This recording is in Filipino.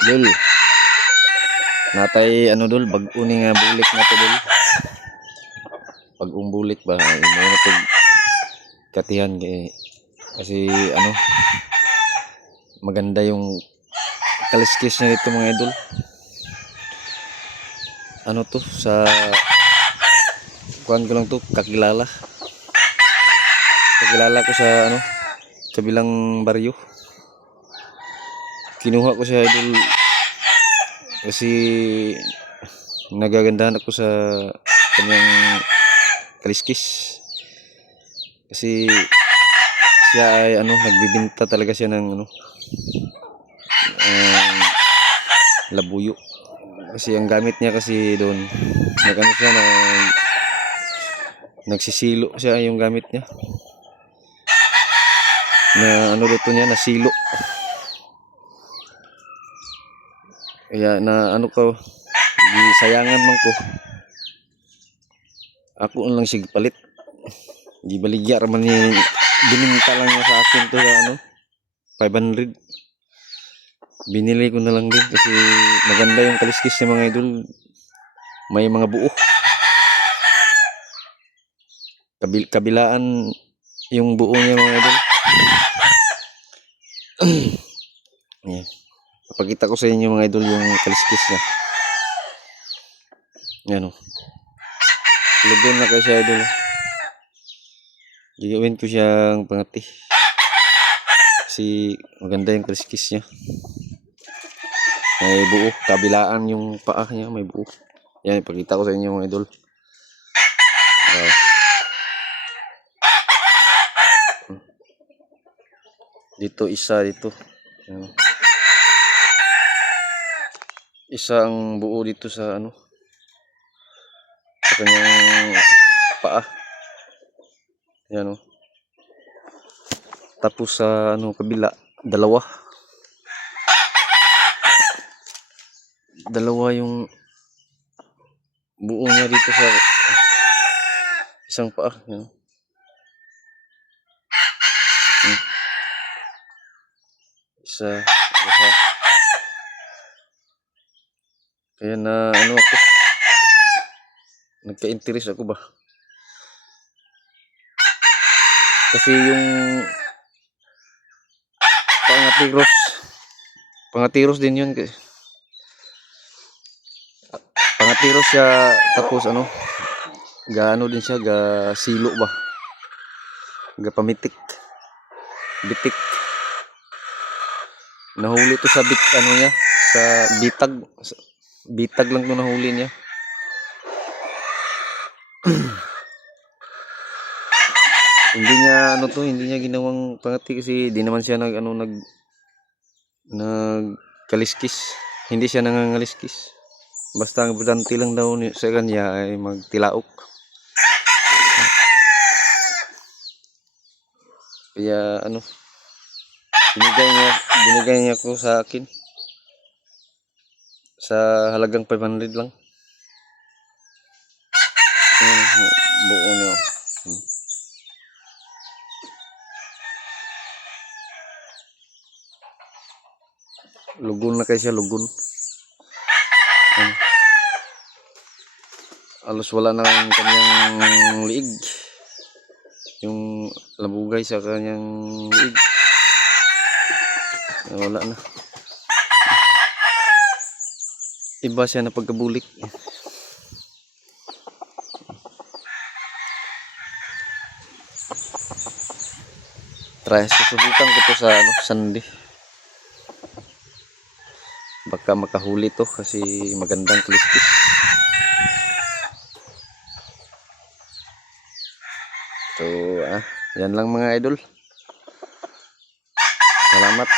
Dul, natay ano dul, bag-o ni nga bulik na to dul. Pag umbulik ba, imo na to katihan kasi ano, maganda yung kaliskis niya dito mga idol. Ano to, sa kuhan ko lang to, kakilala ko sa ano, kabilang baryo. Kinuha ko siya idol kasi nagagandahan ako sa kanyang kaliskis, kasi siya ay ano, nagbibinta talaga siya ng ano, labuyo. Kasi ang gamit niya kasi doon, nagano siya, nagsisilo siya, yung gamit niya na ano dito niya, nasilo. Kaya na ano ko, sayangan man ko, ako lang sig palit, di baligya man ni, bininta lang niya sa akin to sa ano, 500. Binili ko na lang din kasi maganda yung kaliskis niya mga idol, may mga buo, kabilaan yung buo niya mga idol. Ayan, papakita ko sa inyo mga idol yung kaliskis niya. Yan o, lugon na kasi idol. Gagawin ko siyang pangati kasi maganda yung kaliskis niya, may buo, kabilaan yung paa niya may buo. Yan, ipakita ko sa inyo mga idol. Dito isa, dito isang buo dito sa ano, sa kanyang paa. Yan o. Tapos sa ano kabila, dalawa yung buo niya dito sa isang paa. Yan. Isa. Kaya na ano ako, nagka-interest ako ba, kasi yung pangatiros din yun, pangatiros siya. Tapos ano, gaano din siya, ga silo ba, ga pamitik, bitik. Nahuli to sa ano niya, sa bitag lang to nahuli niya. Hindi niya ano to, hindi niya ginawang pangati kasi di naman siya nag kaliskis. Hindi siya nangangaliskis. Basta ang importante lang daw sa kanya ay magtilaok. Kaya ano, binigay niya ko sa akin sa halagang 500 lang. Buo niya. Lugon na kayo siya, lugon. Alos wala na ang kanyang liig, yung labugay sa kanyang liig, wala na. Iba siya na pagkabulik. Try, susubukan ko to sa ano, Sunday. Baka makahuli to kasi magandang kaliskis. So yan lang mga idol. Salamat.